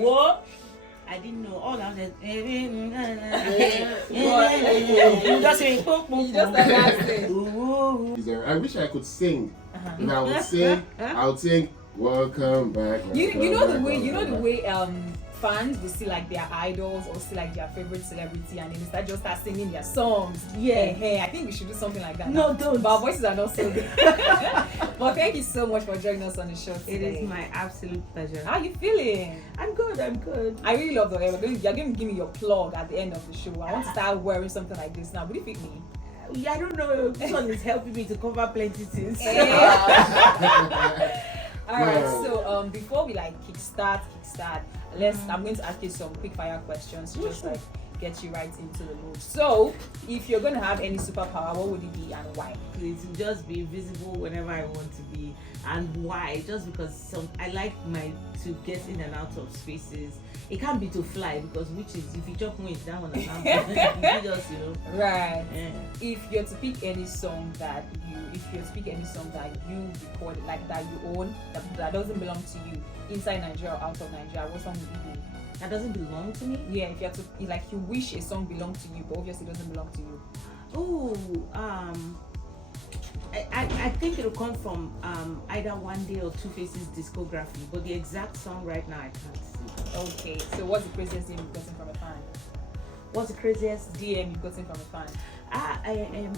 What? I didn't know. All I said, you just say, You just like that thing. I wish I could sing. And I would sing, welcome back. You know the way fans will see like their idols or see like their favorite celebrity and then they start singing their songs. Yeah. Hey, I think we should do something like that. No, now. don't. But our voices are not so good. But thank you so much for joining us on the show today. It is my absolute pleasure. How are you feeling? I'm good. I really love the hair. You're going to give me your plug at the end of the show. I want to start wearing something like this now. Would you fit me? I don't know. This one is helping me to cover plenty things. Alright, so before we like kickstart, I'm going to ask you some quick fire questions to just like get you right into the mood. So, if you're going to have any superpower, what would it be and why? It will just be visible whenever I want to be. And why? Just because I like to get in and out of spaces. It can't be to fly because which is if you jump one it's down and down. You just right. If you're to pick any song that you record like that you own that doesn't belong to you inside Nigeria or out of Nigeria, what song would it be? That doesn't belong to me? Yeah, if you have to you wish a song belonged to you but obviously it doesn't belong to you. I think it'll come from either One Day or Two Faces discography, but the exact song right now I can't see. Okay, so what's the craziest DM you've gotten from a fan? What's the craziest DM you've gotten from a fan?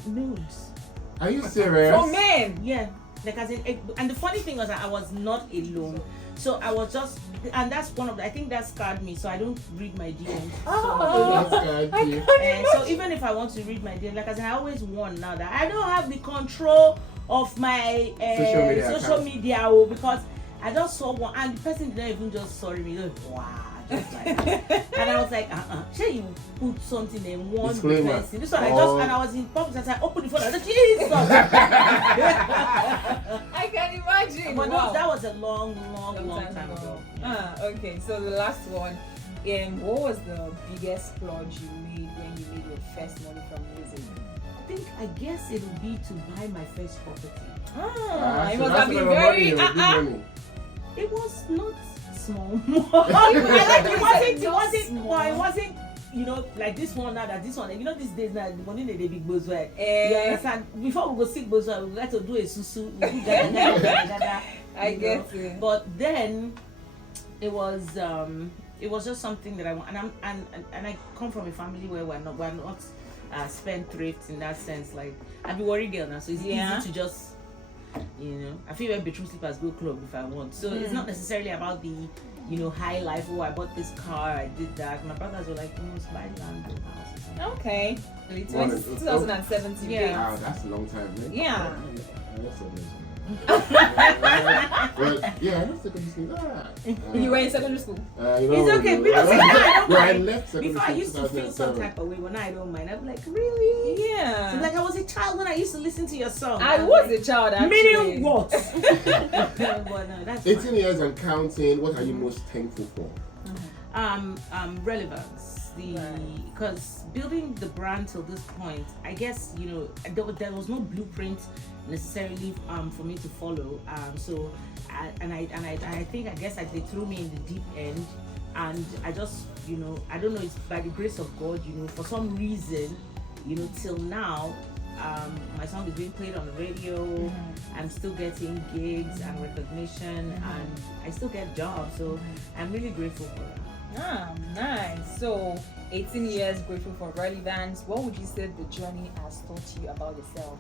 Nudes. Are you serious? From men? Yeah. Like as in, and the funny thing was that I was not alone. So I was just, and that's one of the, I think that scarred me. So I don't read my DMs. So even if I want to read my DMs, like as in, I always warn now that I don't have the control of my social media because I just saw one and the person didn't even just sorry me. Like, wow. Just like that. And I was like, sure you put something in one person. This one and I was in public and I opened the phone and I said, Jesus! I can imagine. But wow. That was a long time ago. Okay, so the last one. What was the biggest splurge you made when you made your first money from music? I guess it would be to buy my first property. It must have been very it was not small. It wasn't like this one now that this one. These days now the money they big bozo. You understand? Before we go seek bozo, we like to do a susu. I get it. But then it was just something that I want, and I come from a family where we're not spendthrifts in that sense. Like I be worried girl now, so it's easy to just. I feel like bedroom slippers go club if I want. So it's not necessarily about the, high life. Oh, I bought this car, I did that. My brothers were like, let's buy land and house. Okay. It's 2017. Yeah. Wow, that's a long time, man. Yeah. Well, yeah, I left secondary school. You were in secondary school? It's okay. I left secondary before I used to feel some type of way, but now I don't mind. I'm like, really? Yeah. So like I was a child when I used to listen to your song. I was a child actually. Meaning what? But no, that's 18 years and counting. What are you most thankful for? Relevance. Because building the brand till this point, I guess there was no blueprint necessarily for me to follow. So I think I guess they threw me in the deep end, and I just I don't know, it's by the grace of God, for some reason, till now. My song is being played on the radio. I'm still getting gigs and recognition, and I still get jobs. So I'm really grateful for that. Nice. So 18 years grateful for relevance. What would you say the journey has taught you about yourself?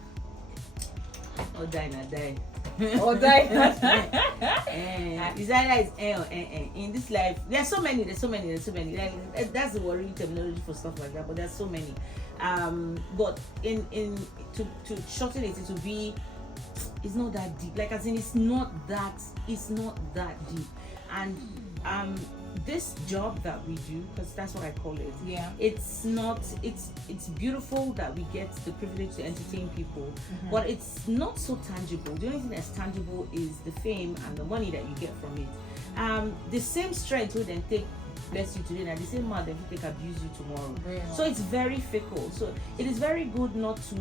Or die na die. Or die na die. It's either or in this life. There's so many. Like, that's the worry terminology for stuff like that. But there's so many. But to shorten it to be, it's not that deep. Like as in, it's not that deep. And this job that we do, because that's what I call it. Yeah. It's beautiful that we get the privilege to entertain people, but it's not so tangible. The only thing that's tangible is the fame and the money that you get from it. The same strength would then take bless you today, and the same mouth they take abuse you tomorrow. Really? So it's very fickle. So it is very good not to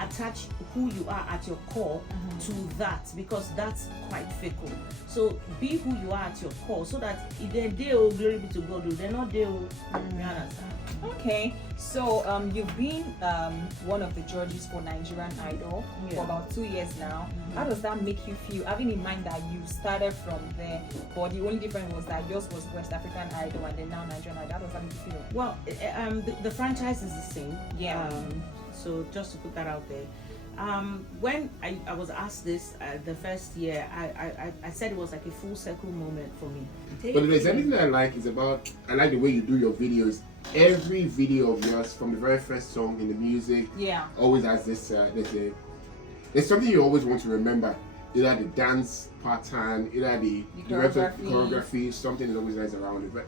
attach who you are at your core to that, because that's quite fickle. So be who you are at your core, so that if they're there, oh, glory be to God, they're not there. You understand? Okay, so you've been one of the judges for Nigerian Idol for about 2 years now. How does that make you feel, having in mind that you started from there, but the only difference was that yours was West African Idol and then now Nigerian Idol? How does that make you feel? Well, the franchise is the same. Yeah. So just to put that out there. When I was asked this the first year, I said it was like a full circle moment for me. But if there's anything that I like, is about, I like the way you do your videos. Every video of yours, from the very first song in the music, always has this, there's something you always want to remember. Either the dance pattern, either the choreography, something is always nice around it. But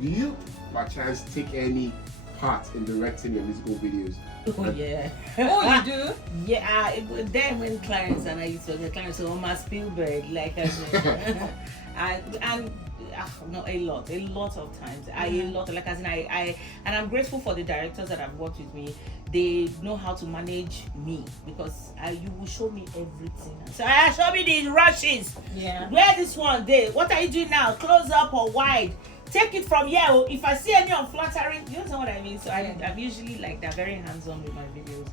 do you by chance take any part in directing your musical videos? Oh yeah. Oh, you do? Yeah. Then when clients and I used to get clients, so my Spielberg, like I said, and no, a lot of times. And I'm grateful for the directors that have worked with me. They know how to manage me, because you will show me everything. So show me these rushes. Yeah. Where this one there? What are you doing now? Close up or wide? Take it from here. If I see any unflattering, you know what I mean? So I'm usually like that, very hands-on with my videos.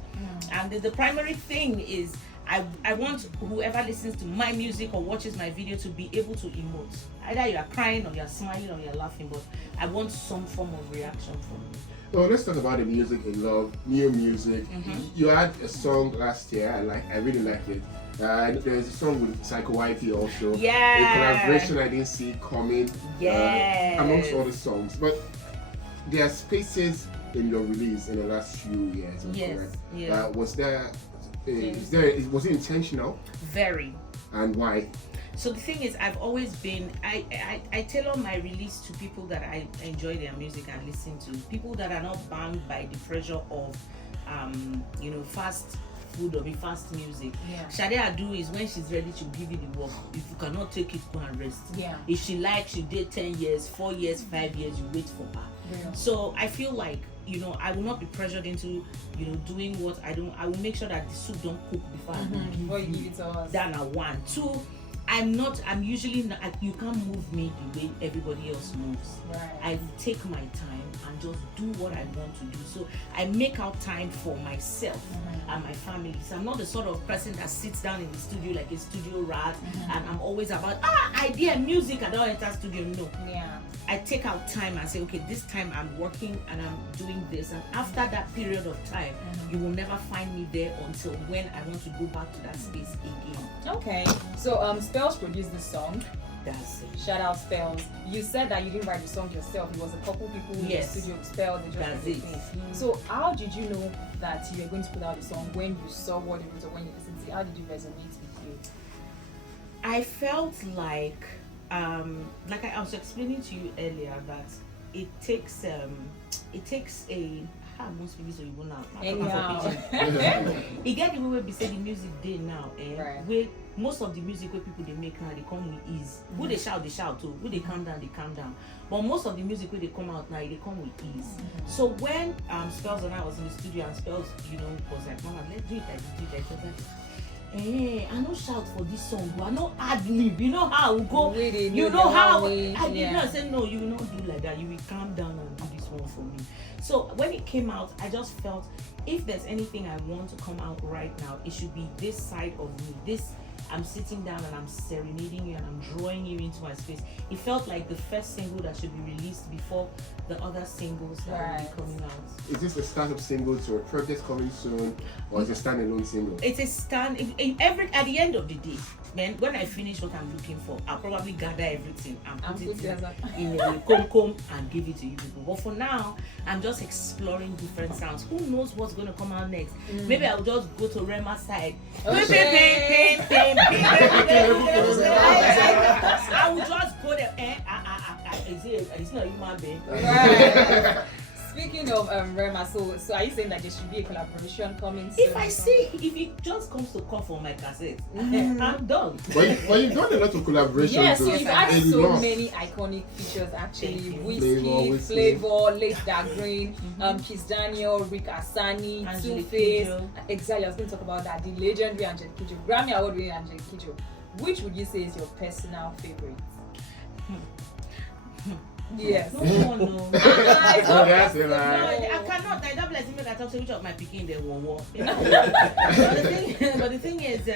And the primary thing is I want whoever listens to my music or watches my video to be able to emote. Either you are crying or you are smiling or you are laughing, but I want some form of reaction from you. So let's talk about the music in love, new music. You had a song last year, I really liked it. There's a song with sᴏᴜᴜᴜ also. Yeah. A collaboration I didn't see coming. Amongst all the songs. But there are spaces in your release in the last few years. Yes. Was it intentional? Very. And why? So the thing is, I've always been, I tailor my release to people that I enjoy their music and listen to. People that are not bound by the pressure of, fast food or fast music. Shade Adu is when she's ready to give you the work. If you cannot take it, go and rest. If she likes, she did 10 years, 4 years, 5 years, you wait for her. So I feel like, I will not be pressured into, doing what I don't. I will make sure that the soup don't cook before I give it to us. That are 1. 2, I'm usually not, you can't move me the way everybody else moves. I take my time and just do what I want to do. So I make out time for myself and my family. So I'm not the sort of person that sits down in the studio like a studio rat and I'm always about idea, music, I don't enter studio. No. I take out time and say, okay, this time I'm working and I'm doing this. And after that period of time, you will never find me there until when I want to go back to that space again. Okay. So Spells produced this song. That's it. Shout out Spells. You said that you didn't write the song yourself. It was a couple people in the studio with Spells. That's it. So how did you know that you were going to put out the song when you saw what it was or when you listened to it? How did you resonate with you? I felt like I was explaining to you earlier, that it takes a most people so you will now. You get the way we say the music day now, where most of the music where people they make now they come with ease. Who they shout too. Who they calm down. But most of the music where they come out now they come with ease. So when Spells and I was in the studio and Spells, was like, Mama, let's do it like this. I no shout for this song, but I no ad lib. You know how we go. You know how I did not say no. You will not do like that. You will calm down and do this one for me. So when it came out, I just felt if there's anything I want to come out right now, it should be this side of me. This I'm sitting down and I'm serenading you and I'm drawing you into my space. It felt like the first single that should be released before the other singles that will be coming out. Is this the start of singles or a project coming soon, or is it a standalone single? It's a at the end of the day, man, when I finish what I'm looking for, I'll probably gather everything and put it in a comb and give it to you people. But for now, I'm just exploring different sounds. Who knows what's going to come out next? Maybe I'll just go to Rema side. I will just go there. It's not a human being. Speaking of Rema, so are you saying that there should be a collaboration coming soon? If it just comes to call for my cassette, I'm done. But you've done a lot of collaborations. Yes, so you've had so lot. many iconic features actually. Whiskey, Flavor, Late Dark Green, Kiss Daniel, Rick Asani, Two-Face. Exactly, I was going to talk about that. The legendary Angelique Kidjo, Grammy Award winning Angelique Kidjo. Which would you say is your personal favorite? Yes. No. Oh, that's it. No, I cannot. I don't let him make I talk to which of my picking the one. But the thing is,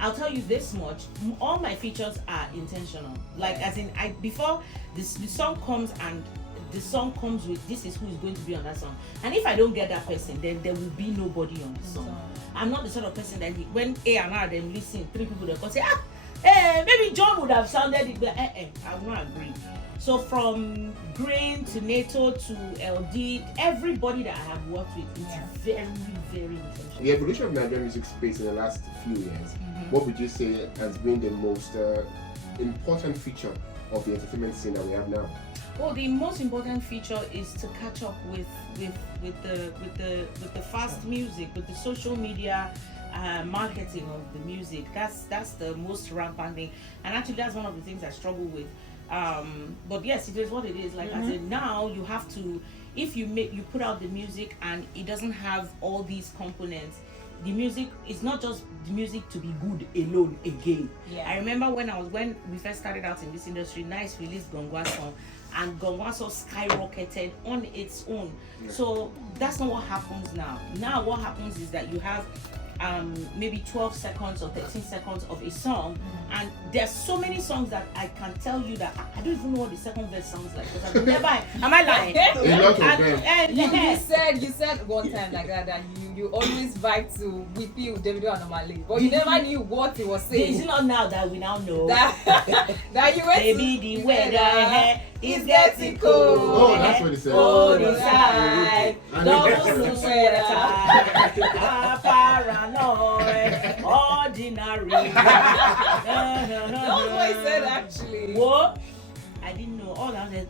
I'll tell you this much: all my features are intentional. Like, as in, before the song comes and the song comes with this is who is going to be on that song. And if I don't get that person, then there will be nobody on the song. I'm not the sort of person that when A&R them listen, 3 people they can say, maybe John would have sounded it, but I will not agree. So from Green to NATO to LD, everybody that I have worked with is very, very intentional. The evolution of Nigerian music space in the last few years, what would you say has been the most important feature of the entertainment scene that we have now? Well, the most important feature is to catch up with the fast music, with the social media marketing of the music. That's the most rampant thing, and actually that's one of the things I struggle with. But yes, it is what it is. Like as in now, you have to, if you put out the music and it doesn't have all these components, the music is not just the music to be good alone again. I remember when we first started out in this industry, Nice released gongoason, and gongoason skyrocketed on its own. So that's not what happens now. Now what happens is that you have maybe 12 seconds or 13 seconds of a song, and there's so many songs that I can tell you that I don't even know what the second verse sounds like, because I've never am I lying? A lot of them. You said one time like that you always vibe to with you Davido and Omale, but you never knew what he was saying. It's not now that we now know that you went maybe the weather is getting cold. Oh, that's what he said. Cold inside, double sweater, paranoid, ordinary. That was what he said actually. What? I didn't know all of it.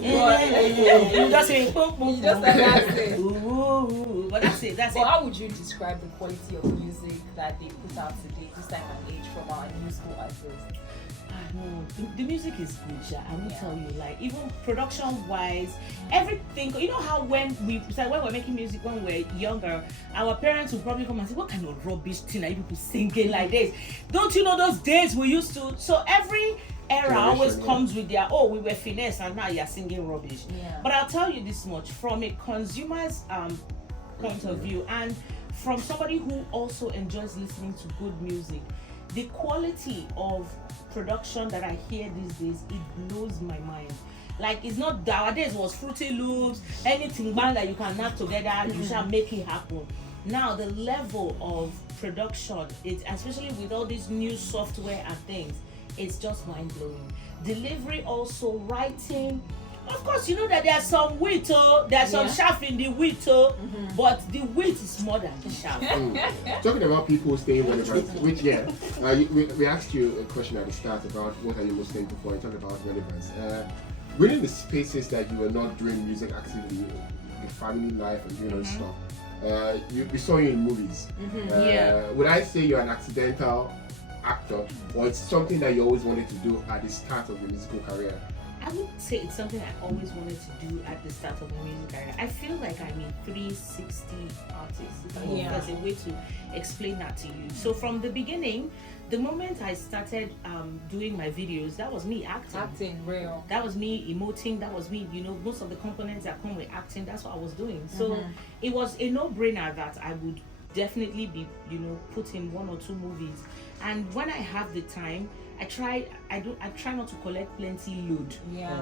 You just say boom, boom, You just boom. like that thing. Ooh, but that's it. That's Well, it. how would you describe the quality of music that they put out today, this time and age, from our new school artists? No, the music is good, yeah. I will tell you, like even production-wise, everything. You know how when we're making music when we're younger, our parents would probably come and say, "What kind of rubbish thing are you people singing like this? Don't you know those days we used to?" So every era always comes with their we were finesse and now you're singing rubbish. But I'll tell you this much from a consumer's point of view, and from somebody who also enjoys listening to good music, the quality of production that I hear these days, it blows my mind. Like, it's not nowadays was Fruity Loops, anything band that you can knock together, you shall make it happen. Now the level of production, it's especially with all these new software and things, it's just mind blowing. Delivery also, writing. Of course, you know that there's some wheat, there's some chaff in the wheat, but the wheat is more than the chaff. Talking about people staying relevant, which we asked you a question at the start about what are you most thankful for, and talked about relevance. Within the spaces that you were not doing music actively, your family life and doing other stuff, we saw you in movies. Would I say you're an accidental actor, or it's something that you always wanted to do at the start of your musical career? I would say it's something I always wanted to do at the start of my music career. I feel like I'm a 360 artist. If there's a way to explain that to you. So from the beginning, the moment I started doing my videos, that was me acting. Acting, real. That was me emoting. That was me, most of the components that come with acting, that's what I was doing. So it was a no-brainer that I would definitely be, put in 1 or 2 movies. And when I have the time, I try not to collect plenty load.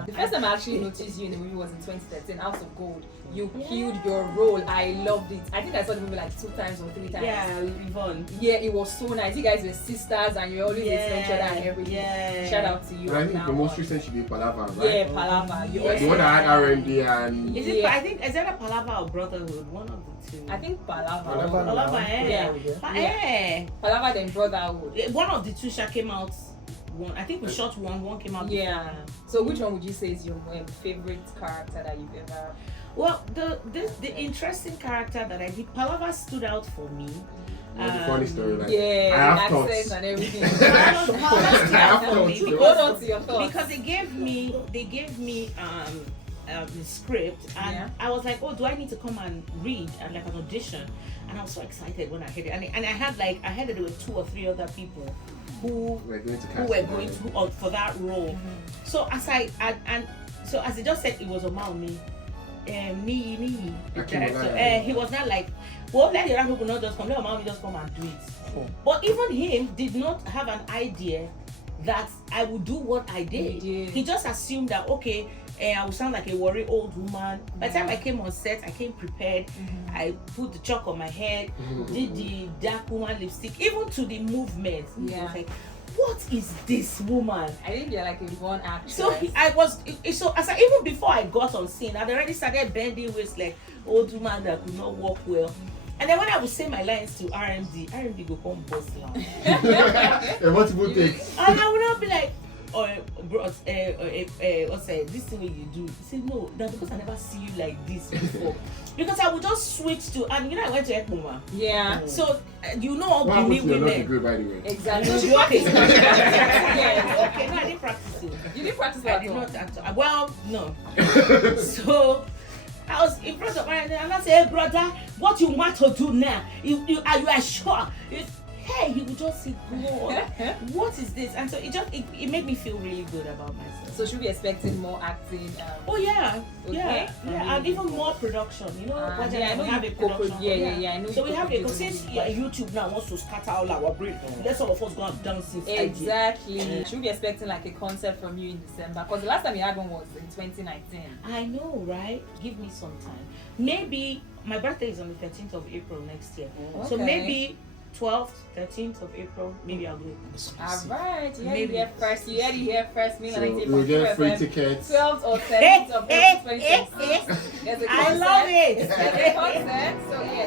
The first time I actually noticed you in the movie was in 2013, House of Gold. You killed your role. I loved it. I think I saw the movie like 2 times or 3 times. Yeah, with Yvonne. Yeah, it was so nice. You guys were sisters and you always listening each other and everything. Shout out to you. But I think the most recent should be Palava, right? Yeah, Palava. The one that had R&B and... Is it a Palava or Brotherhood? One of the two. I think Palava. Palava, Palava then Brotherhood. One of the two came out one. I think we shot one. One came out. Yeah. Before. So which one would you say is your favorite character that you've ever? Well, the interesting character that I did, Palava stood out for me. The funny story, like, yeah, I have accents thoughts. and everything. Palava stood out for me Hold on to your thoughts. because they gave me the script, and I was like, oh, do I need to come and read and like an audition? And I was so excited when I heard it, and I heard that there were 2 or 3 other people who were going to for that role. So as as they just said, it was Omaomi. Me, the director. He was not like, well, let the other people not just come, let Omaomi just come and do it. But even him did not have an idea that I would do what I did. He just assumed that, okay, I would sound like a worried old woman. By the time I came on set, I came prepared. I put the chalk on my head, did the dark woman lipstick, even to the movement. I was like, what is this woman? I think you're like a born actress. So even before I got on scene, I'd already started bending waist like old woman that could not walk well. And then when I would say my lines to RMD go come bust down. And what people take? And I would not be like, this thing you do. He said, no, that's because I never see you like this before. Because I would just switch to, and I went to Ekpoma. Yeah. So, all what Guinea women. women. Good, by the way. Exactly. Okay. Yes. Okay, no, I didn't practice it. You didn't practice I that did at all? not actually. Well, no. So I was in front of her and I said, hey brother, what you want to do now? Are you sure? Hey, he would just say, God, what is this? And so it made me feel really good about myself. So should we be expecting more acting? Oh yeah, okay. yeah, and even more production. You know, I know have a you production. I know. So we have a since YouTube now wants to scatter all our brain. Let's all of us go and dance inside. Exactly. Should we be expecting like a concert from you in December? Because the last time you had one was in 2019. I know, right? Give me some time. Maybe my birthday is on the 13th of April next year. Okay. So maybe 12th, 13th of April, maybe I'll do it. Alright, you heard it here first. You heard it here first. We'll get free tickets. 12th or 13th of April 2026. I love it. It's a concert. So yeah,